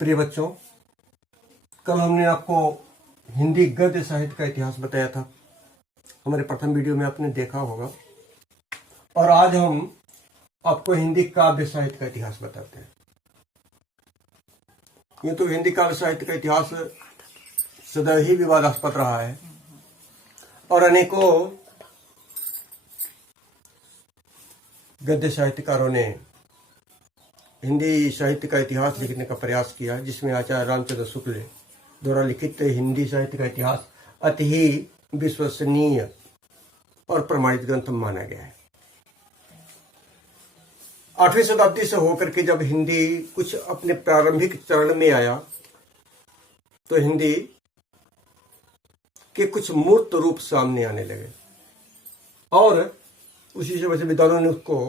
प्रिय बच्चों, कल हमने आपको हिंदी गद्य साहित्य का इतिहास बताया था। हमारे प्रथम वीडियो में आपने देखा होगा। और आज हम आपको हिंदी काव्य साहित्य का इतिहास बताते हैं। ये तो हिंदी काव्य साहित्य का इतिहास सदैव ही विवादास्पद रहा है और अनेकों गद्य साहित्यकारों ने हिंदी साहित्य का इतिहास लिखने का प्रयास किया, जिसमें आचार्य रामचंद्र शुक्ल द्वारा लिखित हिंदी साहित्य का इतिहास अति ही विश्वसनीय और प्रमाणित ग्रंथ माना गया है। 8वीं शताब्दी से होकर के जब हिंदी कुछ अपने प्रारंभिक चरण में आया तो हिंदी के कुछ मूर्त रूप सामने आने लगे और उसी से वजह विद्वानों ने उसको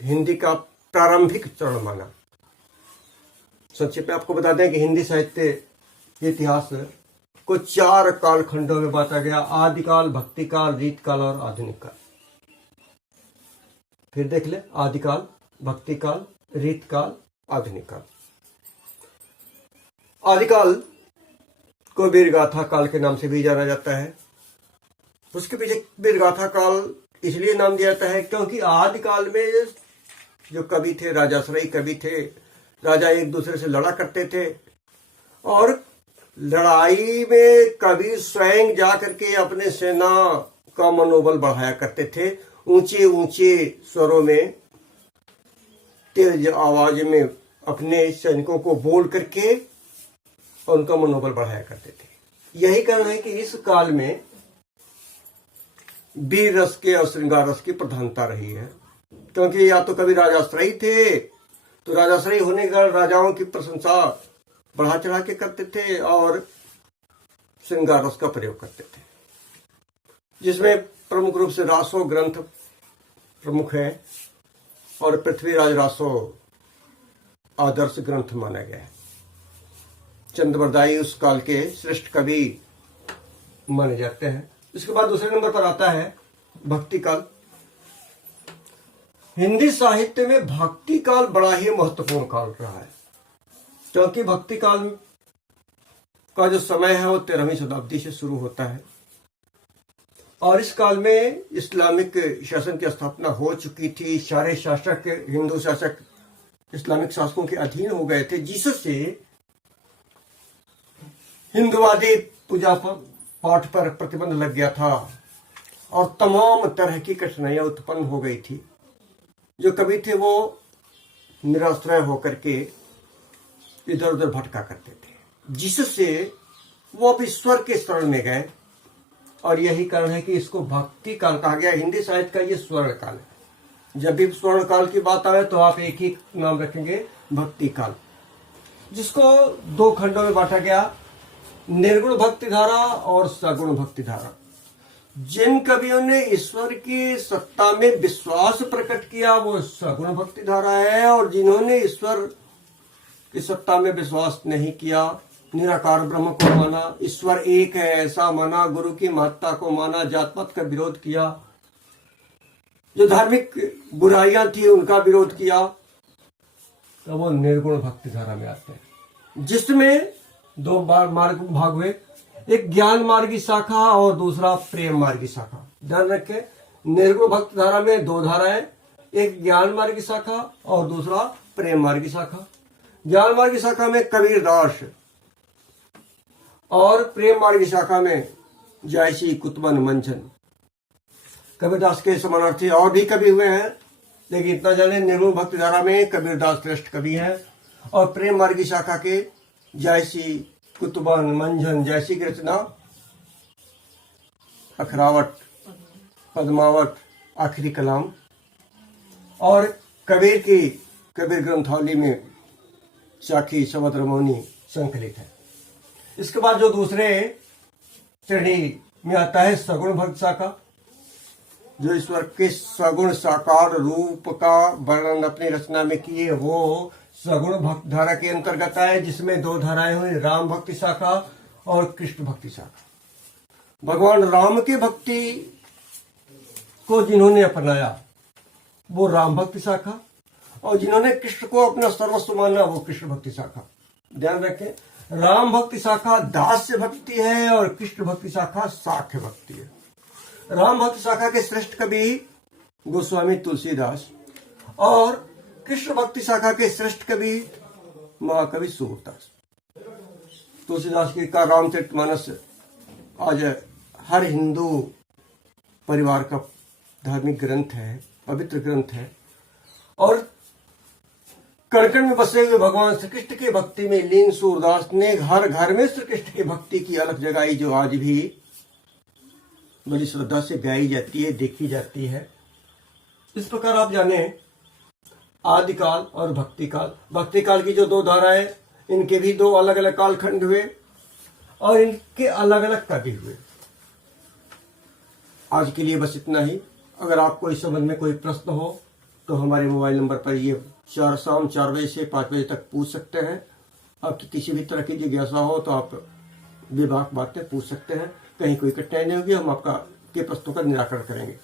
हिंदी का प्रारंभिक चरण माना। संक्षेप में आपको बता दें कि हिंदी साहित्य के इतिहास को 4 कालखंडों में बांटा गया: आदिकाल, भक्तिकाल, रीतकाल और आधुनिक काल। फिर देख ले, आदिकाल, भक्तिकाल, रीतकाल, आधुनिक काल। आदिकाल को वीरगाथा काल के नाम से भी जाना जाता है। उसके पीछे वीरगाथा काल इसलिए नाम दिया जाता है क्योंकि आदिकाल में जो कवि थे, राजाश्रयी कवि थे, राजा एक दूसरे से लड़ा करते थे और लड़ाई में कवि स्वयं जा करके अपने सेना का मनोबल बढ़ाया करते थे। ऊंचे ऊंचे स्वरों में, तेज आवाज में अपने सैनिकों को बोल करके और उनका मनोबल बढ़ाया करते थे। यही कारण है कि इस काल में वीर रस के और श्रृंगार रस की प्रधानता रही है, क्योंकि या तो कभी राजाश्रयी थे तो राजाश्रयी होने का राजाओं की प्रशंसा बढ़ा चढ़ा के करते थे और श्रृंगार रस का प्रयोग करते थे, जिसमें प्रमुख रूप से रासो ग्रंथ प्रमुख है और पृथ्वीराज रासो आदर्श ग्रंथ माना गया है। चंद्रवरदायी उस काल के श्रेष्ठ कवि माने जाते हैं। इसके बाद दूसरे नंबर पर आता है भक्ति काल। हिंदी साहित्य में भक्ति काल बड़ा ही महत्वपूर्ण काल रहा है, क्योंकि भक्ति काल का जो समय है वो 13वीं शताब्दी से शुरू होता है और इस काल में इस्लामिक शासन की स्थापना हो चुकी थी। सारे शासक, हिंदू शासक इस्लामिक शासकों के अधीन हो गए थे, जिससे हिंदुवादी पूजा पाठ पर प्रतिबंध लग गया था और तमाम तरह की कठिनाइयां उत्पन्न हो गई थी। जो कवि थे वो निराश्रय होकर के इधर उधर भटका करते थे, जिससे वो अब ईश्वर के शरण में गए और यही कारण है कि इसको भक्ति काल कहा गया। हिंदी साहित्य का ये स्वर्ण काल है। जब भी स्वर्ण काल की बात आए तो आप एक ही नाम रखेंगे, भक्ति काल, जिसको 2 खंडों में बांटा गया: निर्गुण भक्ति धारा और सगुण भक्ति धारा। जिन कवियों ने ईश्वर की सत्ता में विश्वास प्रकट किया वो सगुण भक्ति धारा है, और जिन्होंने ईश्वर की सत्ता में विश्वास नहीं किया, निराकार ब्रह्म को माना, ईश्वर एक है ऐसा माना, गुरु की महत्ता को माना, जात पात का विरोध किया, जो धार्मिक बुराइयां थी उनका विरोध किया, तो वो निर्गुण भक्ति धारा में आते हैं, जिसमें 2 मार्ग भाग हुए: एक ज्ञान मार्गी शाखा और दूसरा प्रेम मार्गी शाखा। ध्यान रखें, निर्गुण भक्ति धारा में 2 धाराएं, एक ज्ञान मार्गी शाखा और दूसरा प्रेम मार्गी शाखा। ज्ञान मार्गी शाखा में कबीरदास और प्रेम मार्गी शाखा में जायसी, कुतुबन, मंझन। कबीरदास के समानार्थी और भी कवि हुए हैं, लेकिन इतना जाने निर्गुण भक्ति धारा में कबीरदास श्रेष्ठ कवि है और प्रेम मार्गी शाखा के जायसी, कुतुबन, मंझन जैसी की रचना अखरावट, पद्मावट, आखिरी कलाम और कबीर की कबीर ग्रंथावली में साखी, सवत्र मौनी संकलित है। इसके बाद जो दूसरे श्रेणी में आता है सगुण भक्त शाखा, जो ईश्वर के सगुण साकार रूप का वर्णन अपनी रचना में किए, वो सगुण भक्ति धारा के अंतर्गत आए, जिसमें 2 धाराएं हुई: राम भक्ति शाखा और कृष्ण भक्ति शाखा। भगवान राम की भक्ति को जिन्होंने अपनाया वो राम भक्ति शाखा, और जिन्होंने कृष्ण को अपना सर्वस्व माना वो कृष्ण भक्ति शाखा। ध्यान रखें, राम भक्ति शाखा दास्य भक्ति है और कृष्ण भक्ति शाखा साख्य भक्ति है। राम भक्ति शाखा के श्रेष्ठ कवि गोस्वामी तुलसीदास और कृष्ण भक्ति शाखा के श्रेष्ठ कवि महाकवि सूरदास। तुलसीदास की का रामचरितमानस आज हर हिंदू परिवार का धार्मिक ग्रंथ है, पवित्र ग्रंथ है। और कण में बसे हुए भगवान श्री कृष्ण की भक्ति में लीन सूरदास ने हर घर में श्री कृष्ण की भक्ति की अलख जगाई, जो आज भी बड़ी श्रद्धा से गाई जाती है, देखी जाती है। इस प्रकार आप जाने आदिकाल और भक्ति काल। भक्ति काल की जो दो धाराएं, इनके भी दो अलग अलग कालखंड हुए और इनके अलग अलग कवि हुए। आज के लिए बस इतना ही। अगर आपको इस संबंध में कोई प्रश्न हो तो हमारे मोबाइल नंबर पर ये शाम 4 बजे से 5 बजे तक पूछ सकते हैं। आपकी किसी भी तरह की जिज्ञासा हो तो आप विभाग बातें पूछ सकते हैं। कहीं कोई कठिनाई नहीं होगी, हम आपका के प्रश्नों का निराकरण करेंगे।